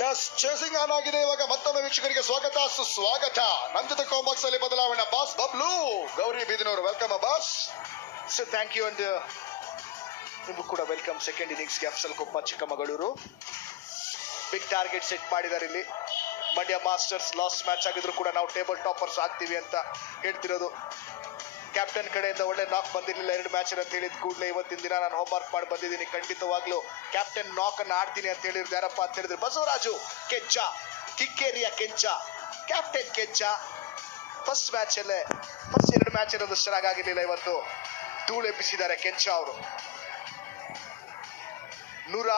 S chasing on ಆಗಿದೆ ಇವಾಗ ಮತ್ತೊಮ್ಮೆ ವೀಕ್ಷಕರಿಗೆ ಸ್ವಾಗತ, ಸುಸ್ವಾಗತ. ನಮ್ ಜೊತೆ ಕಾಂಬಾಕ್ಸ್ ಅಲ್ಲಿ ಬದಲಾವಣೆ boss Bablu. Gowri ಬೀದಿನವರು welcome boss so thank you and ನಿಮಗೂ ಕೂಡ welcome second ಇನ್ನಿಂಗ್ಸ್ಗೆ Afsal Koppa Chikkamagaluru. Big target set ಮಾಡಿದ್ದಾರೆ ಇಲ್ಲಿ. ಮಂಡ್ಯ ಮಾಸ್ಟರ್ಸ್ ಲಾಸ್ಟ್ ಮ್ಯಾಚ್ ಆಗಿದ್ರು ಕೂಡ ನಾವು ಟೇಬಲ್ ಟಾಪರ್ಸ್ ಆಗ್ತೀವಿ ಅಂತ ಹೇಳ್ತಿರೋದು. ಕ್ಯಾಪ್ಟನ್ ಕಡೆಯಿಂದ ಒಳ್ಳೆ ನಾಕ್ ಬಂದಿರಲಿಲ್ಲ. ಎರಡು ಮ್ಯಾಚ್ ಅಂತ ಹೇಳಿದ ಕೂಡಲೇ ಇವತ್ತಿನ ದಿನ ನಾನು ಹೋಮ್ ವರ್ಕ್ ಮಾಡಿ ಬಂದಿದ್ದೀನಿ. ಖಂಡಿತವಾಗ್ಲೂ ಕ್ಯಾಪ್ಟನ್ ನಾಕ್ ಅನ್ನು ಆಡ್ತೀನಿ ಅಂತ ಹೇಳಿದ್ರು ಯಾರಪ್ಪ ಅಂತ ಹೇಳಿದ್ರು Basavaraju Kencha, ಕಿಕ್ಕೇರಿಯ Kencha captain Kencha. First match ಅಲ್ಲೇ ಫಸ್ಟ್ ಎರಡು ಮ್ಯಾಚ್ ಇರೋದು ಆಗಿರಲಿಲ್ಲ ಇವತ್ತು. ಧೂಳೆಬ್ಬಿಸಿದ್ದಾರೆ ಕೆಂಚ ಅವರು. ನೂರ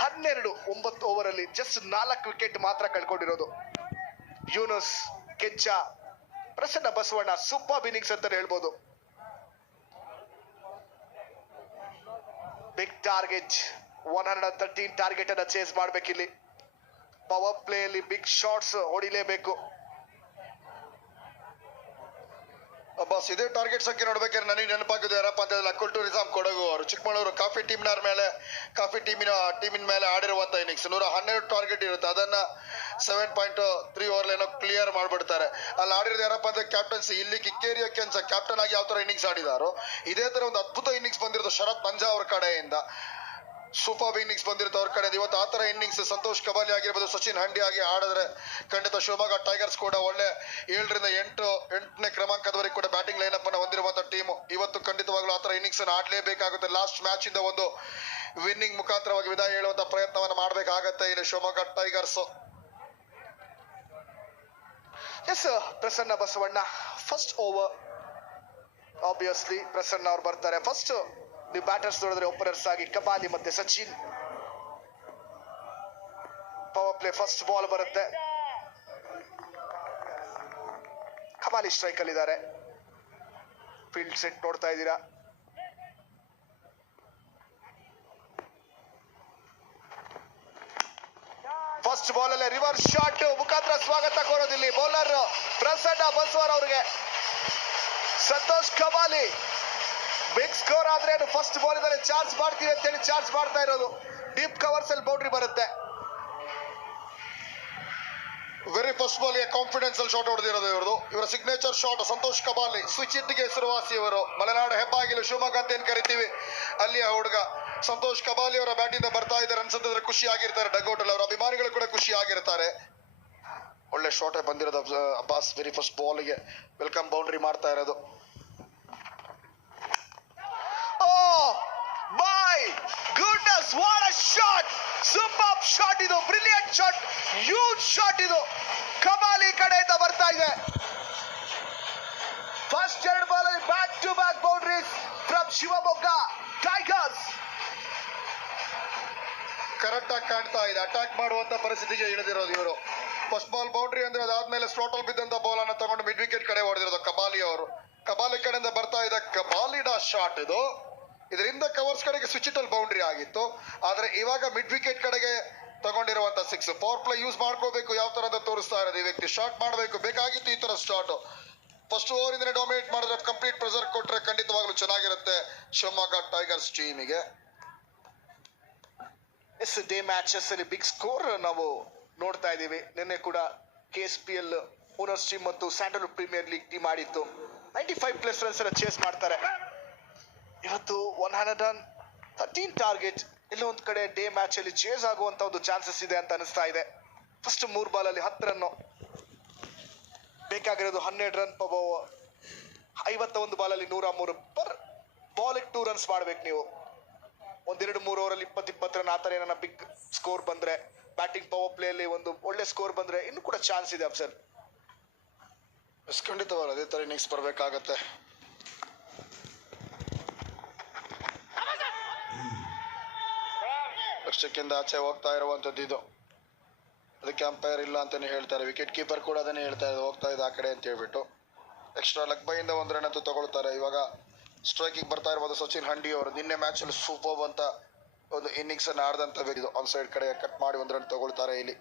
ಹನ್ನೆರಡು ಒಂಬತ್ತು ಓವರ್ ಅಲ್ಲಿ ಜಸ್ಟ್ ನಾಲ್ಕು ವಿಕೆಟ್ ಮಾತ್ರ ಕಳ್ಕೊಂಡಿರೋದು. ಯೂನಸ್ ಕೆಚ್ಚ ಪ್ರಸನ್ನ ಬಸವಣ್ಣ ಸೂಪರ್ ಇನ್ನಿಂಗ್ಸ್ ಅಂತ ಹೇಳ್ಬೋದು. Big target one hundred thirteen target ಅನ್ನ ಚೇಸ್ ಮಾಡ್ಬೇಕಿಲ್ಲಿ. ಪವರ್ ಪ್ಲೇ ಅಲ್ಲಿ ಬಿಗ್ ಶಾಟ್ಸ್ ಹೊಡಿಲೇಬೇಕು. ಬಾಸ್ ಇದೇ ಟಾರ್ಗೆಟ್ ಸಂಖ್ಯೆ ನೋಡ್ಬೇಕಾದ್ರೆ ನನಗೆ ನೆನಪಾಗಿದೆ ಯಾರಪ್ಪ ಅಂತ ಹೇಳಿದ್ರೆ ಅಕ್ಕಲ್ ಟೂರಿಸಂ ಕೊಡಗು ಅವರು. ಚಿಕ್ಕಮಗಳೂರು ಕಾಫಿ ಟೀಮ್ನ ಮೇಲೆ ಕಾಫಿ ಟೀಮಿನ ಟೀಮಿನ ಮೇಲೆ ಆಡಿರುವಂತ ಇನ್ನಿಂಗ್ಸ್ ನೂರ ಹನ್ನೆರಡು ಟಾರ್ಗೆಟ್ ಇರುತ್ತೆ. ಅದನ್ನ ಸೆವೆನ್ ಪಾಯಿಂಟ್ ತ್ರೀ ಓವರ್ ಏನೋ ಕ್ಲಿಯರ್ ಮಾಡ್ಬಿಡ್ತಾರೆ. ಅಲ್ಲಿ ಆಡಿರೋದು ಯಾರಪ್ಪ ಅಂದ್ರೆ ಕ್ಯಾಪ್ಟನ್ಸಿ ಇಲ್ಲಿ ಕಿಕ್ಕೇರಿಯ ಕೆನ್ಸ ಕ್ಯಾಪ್ಟನ್ ಆಗಿ ಯಾವ ತರ ಇನ್ನಿಂಗ್ಸ್ ಆಡಿದಾರೋ, ಇದೇ ತರ ಒಂದು ಅದ್ಭುತ ಇನ್ನಿಂಗ್ಸ್ ಬಂದಿರೋದು ಶರತ್ ಪಂಜಾ ಅವ್ರ ಕಡೆಯಿಂದ. ಸೂಪರ್ ಇನ್ನಿಂಗ್ಸ್ ಬಂದಿರುತ್ತೆ ಅವ್ರ ಕಡೆ ಇವತ್ತು ಆ ತರ ಇನ್ನಿಂಗ್ಸ್ ಸಂತೋಷ್ ಕಬಾಲಿ ಆಗಿರ್ಬೋದು, ಸಚಿನ್ ಹಂಡಿ ಆಗಿ ಆಡಿದ್ರೆ ಖಂಡಿತ ಶಿವಮೊಗ್ಗ ಟೈಗರ್ಸ್ ಕೂಡ ಒಳ್ಳೆ ಏಳರಿಂದ ಎಂಟು, ಎಂಟನೇ ಕ್ರಮಾಂಕದವರೆಗೆ ಕೂಡ ಅನ್ನು ಹೊಂದಿರುವಂತ ಟೀಮ್. ಇವತ್ತು ಖಂಡಿತವಾಗ್ಲೂ ಆ ತರ ಇನ್ನಿಂಗ್ಸ್ ಅನ್ನು ಆಡಲೇಬೇಕಾಗುತ್ತೆ. ಲಾಸ್ಟ್ ಮ್ಯಾಚ್ ಇಂದ ಒಂದು ವಿನ್ನಿಂಗ್ ಮುಖಾಂತರವಾಗಿ ವಿದಾಯ ಹೇಳುವಂತ ಪ್ರಯತ್ನವನ್ನು ಮಾಡ್ಬೇಕಾಗತ್ತೆ ಇಲ್ಲಿ Shivamogga tigers S Prasanna Basavanna. First over obviously Prasanna ಅವ್ರು ಬರ್ತಾರೆ. ಫಸ್ಟ್ ನೀವು ಬ್ಯಾಟರ್ಸ್ ನೋಡಿದ್ರೆ ಓಪನರ್ಸ್ ಆಗಿ ಕಬಾಲಿ ಮತ್ತೆ Sachin power play first ball ಬರುತ್ತೆ. ಕಬಾಲಿ ಸ್ಟ್ರೈಕ್ ಅಲ್ಲಿ ಇದ್ದಾರೆ ಫೀಲ್ಡ್ ಸೆಟ್ ನೋಡ್ತಾ ಇದ್ದೀರಾ? ಫಸ್ಟ್ ಬಾಲ್ ಅಲ್ಲೇ ರಿವರ್ಸ್ ಶಾಟ್ ಮುಖಾಂತರ ಸ್ವಾಗತ ಕೋರೋದಿಲ್ಲಿ ಬೌಲರ್ ಪ್ರಸನ್ನ ಬಸವರ್ ಅವರಿಗೆ. ಸಂತೋಷ್ ಕಬಾಲಿ ಬಿಗ್ ಸ್ಕೋರ್ ಆದ್ರೆ ಫಸ್ಟ್ ಬಾಲ್ ಚಾರ್ಜ್ ಮಾಡ್ತೀವಿ ಅಂತ ಹೇಳಿ ಚಾರ್ಜ್ ಮಾಡ್ತಾ ಇರೋದು. ಡೀಪ್ ಕವರ್ಸ್ ಅಲ್ಲಿ ಬೌಂಡ್ರಿ ಬರುತ್ತೆ. ವೆರಿ ಫಸ್ಟ್ ಬಾಲ್ ಕಾನ್ಫಿಡೆನ್ಸ್ ಅಲ್ಲಿ ಶಾಟ್ ಹೊಡೆದಿರೋದು ಇವರು ಇವರ signature shot Santosh Kabali, switch ಇಟ್ಗೆ ಹೆಸರುವಾಸಿ ಇವರು. ಮಲೆನಾಡು ಹೆಬ್ಬಾಗಿಲು ಶಿವಮೊಗ್ಗ ಅಂತ ಏನ್ ಕರಿತೀವಿ? ಅಲ್ಲಿಯ ಹುಡುಗ. ಸಂತೋಷ್ ಕಬಾಲಿ ಅವರ ಬ್ಯಾಟ್ ಇಂದ ಬರ್ತಾ ಇದ್ದಾರೆ. ಅನ್ಸುತ್ತಿದ್ರೆ ಖುಷಿ ಆಗಿರ್ತಾರೆ. ಡಗೌಟ್ ಅಲ್ಲಿ ಅವರ ಅಭಿಮಾನಿಗಳು ಕೂಡ ಖುಷಿ ಆಗಿರ್ತಾರೆ. ಒಳ್ಳೆ ಶಾಟ್ ಬಂದಿರೋದು ಅಬ್ಬಾಸ್ ವೆರಿ ಫಸ್ಟ್ ಬಾಲ್ಗೆ. ವೆಲ್ಕಮ್ ಬೌಂಡ್ರಿ ಮಾಡ್ತಾ ಇರೋದು. Goodness what a shot super shot ಇದು. ಬ್ರಿಲಿಯಂಟ್ ಶಾಟ್ ಹ್ಯೂಜ್ ಶಾಟ್ ಇದು. ಕಬಾಲಿ ಕಡೆಯಿಂದ ಬರ್ತಾ ಇದೆ. ಫಸ್ಟ್ ಎರಡು ball back to back boundaries from Shivamogga tigers correct ಆಗಿ ಕಾಣ್ತಾ ಇದೆ. ಅಟ್ಯಾಕ್ ಮಾಡುವಂತ ಪರಿಸ್ಥಿತಿಗೆ ಇಳಿದಿರೋದು ಇವರು. ಫಸ್ಟ್ ಬಾಲ್ ಬೌಂಡ್ರಿ ಅಂದ್ರೆ ಅದಾದ್ಮೇಲೆ ಸ್ಲೋಟಲ್ ಬಿದ್ದಂತ ಬಾಲ್ ಅನ್ನ ತಗೊಂಡು ಮಿಡ್ ವಿಕೆಟ್ ಕಡೆ ಹೊಡೆದಿರೋದು ಕಬಾಲಿ ಅವರು. ಕಬಾಲಿ ಕಡೆಯಿಂದ ಬರ್ತಾ ಇದೆ. ಕಬಾಲಿಡ ಶಾಟ್ ಇದು. ಇದರಿಂದ ಕವರ್ಸ್ ಕಡೆಗೆ ಸ್ವಿಚಿಟಲ್ ಬೌಂಡ್ರಿ ಆಗಿತ್ತು. ಆದರೆ ಇವಾಗ ಮಿಡ್ ವಿಕೆಟ್ ಕಡೆಗೆ ತಗೊಂಡಿರುವಂತ ಸಿಕ್ಸ್ ಪವರ್ ಪ್ಲೇ ಯೂಸ್ ಮಾಡ್ಕೋಬೇಕು, ಯಾವ ತರ ತೋರಿಸ್ತಾ ಇರೋದು ಈ ವ್ಯಕ್ತಿ? ಶಾಟ್ ಮಾಡಬೇಕು, ಬೇಕಾಗಿತ್ತು ಈ ತರ ಸ್ಟಾರ್ಟ್ ಫಸ್ಟ್ ಓವರ್ ಇಂದನೇ ಡೊಮಿನೇಟ್ ಮಾಡಿದ್ರೆ ಕಂಪ್ಲೀಟ್ ಪ್ರೆಸರ್ ಕೊಟ್ರೆ ಖಂಡಿತವಾಗ್ಲೂ ಚೆನ್ನಾಗಿರುತ್ತೆ ಶಿವಮೊಗ್ಗ ಟೈಗರ್ಸ್ ಟೀಮಿಗೆ ಎಸ್ ಡೇ ಮ್ಯಾಚಸ್ ಅಲ್ಲಿ ಬಿಗ್ ಸ್ಕೋರ್ ನಾವು ನೋಡ್ತಾ ಇದ್ದೀವಿ. ನಿನ್ನೆ ಕೂಡ K S P L owners team ಮತ್ತು Sandalwood premier league team ಆಡಿತ್ತು. Ninety five plus runs chase ಮಾಡ್ತಾರೆ. ಇವತ್ತು one hundred and thirteen target ಎಲ್ಲ ಒಂದ್ ಕಡೆ ಡೇ ಮ್ಯಾಚ್ ಅಲ್ಲಿ ಚೇಸ್ ಆಗುವಂತ ಒಂದು ಚಾನ್ಸಸ್ ಇದೆ ಅಂತ ಅನಿಸ್ತಾ ಇದೆ. ಫಸ್ಟ್ ಮೂರು ಬಾಲ್ ಅಲ್ಲಿ ಹತ್ತು ರನ್ ಬೇಕಾಗಿರೋದು ಹನ್ನೆರಡು ರನ್ ಪಬ ಐವತ್ತ ಒಂದು ಬಾಲ್ ಅಲ್ಲಿ ನೂರ ಮೂರು ಪರ್ ಬಾಲ್ ಟೂ ರನ್ಸ್ ಮಾಡ್ಬೇಕು ನೀವು. ಒಂದೆರಡು ಮೂರು ಓವರಲ್ಲಿ ಇಪ್ಪತ್ತು ಇಪ್ಪತ್ತು ರನ್ ಆ ಥರ ಏನಾರ ಬಿಗ್ ಸ್ಕೋರ್ ಬಂದ್ರೆ ಬ್ಯಾಟಿಂಗ್ ಪವರ್ ಪ್ಲೇಯಲ್ಲಿ ಒಂದು ಒಳ್ಳೆ ಸ್ಕೋರ್ ಬಂದ್ರೆ ಇನ್ನೂ ಕೂಡ ಚಾನ್ಸ್ ಇದೆ ಅಫ್ಸರ್ ಖಂಡಿತವಾಗ ಅದೇ ತರ ಇನ್ನಿಂಗ್ಸ್ ಬರ್ಬೇಕಾಗತ್ತೆ. ಲಕ್ಷಕ್ಕಿಂತ ಆಚೆ ಹೋಗ್ತಾ ಇರುವಂತದ್ದು ಇದು. ಅದಕ್ಕೆ ಅಂಪೈರ್ ಇಲ್ಲ ಅಂತಾನೆ ಹೇಳ್ತಾರೆ ವಿಕೆಟ್ ಕೀಪರ್ ಕೂಡ ಅದನ್ನೇ ಹೇಳ್ತಾ ಇದ್ದಾರೆ. ಹೋಗ್ತಾ ಇದೆ ಆ ಕಡೆ ಅಂತ ಹೇಳ್ಬಿಟ್ಟು. ಎಕ್ಸ್ಟ್ರಾ ಲಕ್ ಬೈಯಿಂದ ಒಂದು ರನ್ ಅಂತೂ ತಗೊಳ್ತಾರೆ. ಇವಾಗ ಸ್ಟ್ರೈಕಿಗೆ ಬರ್ತಾ ಇರ್ಬೋದು ಸಚಿನ್ ಹಂಡಿ ಅವರು ನಿನ್ನೆ ಮ್ಯಾಚ್ ಅಲ್ಲಿ ಸೂಪರ್ ಅಂತ ಒಂದು ಇನ್ನಿಂಗ್ಸ್ ಅನ್ನು ಆಡದಂತ ಇದು. ಆನ್ ಸೈಡ್ ಕಡೆ ಕಟ್ ಮಾಡಿ ಒಂದು ರನ್ ತಗೊಳ್ತಾರೆ ಇಲ್ಲಿ.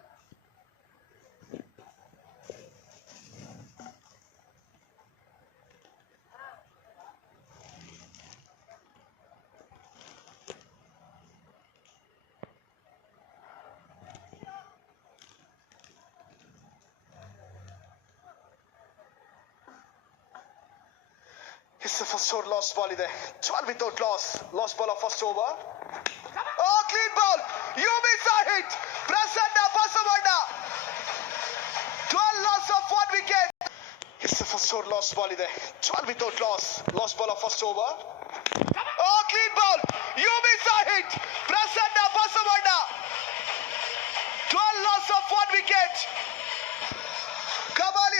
it's first over last ball ಇದೆ twelve without loss last ball of first over oh clean ball you miss a hit Prasanna Basavanna twelve loss of one wicket it's first over last ball ಇದೆ twelve without loss last ball of first over oh clean ball you miss a hit Prasanna Basavanna twelve loss of one wicket ಕಮಾಲಿ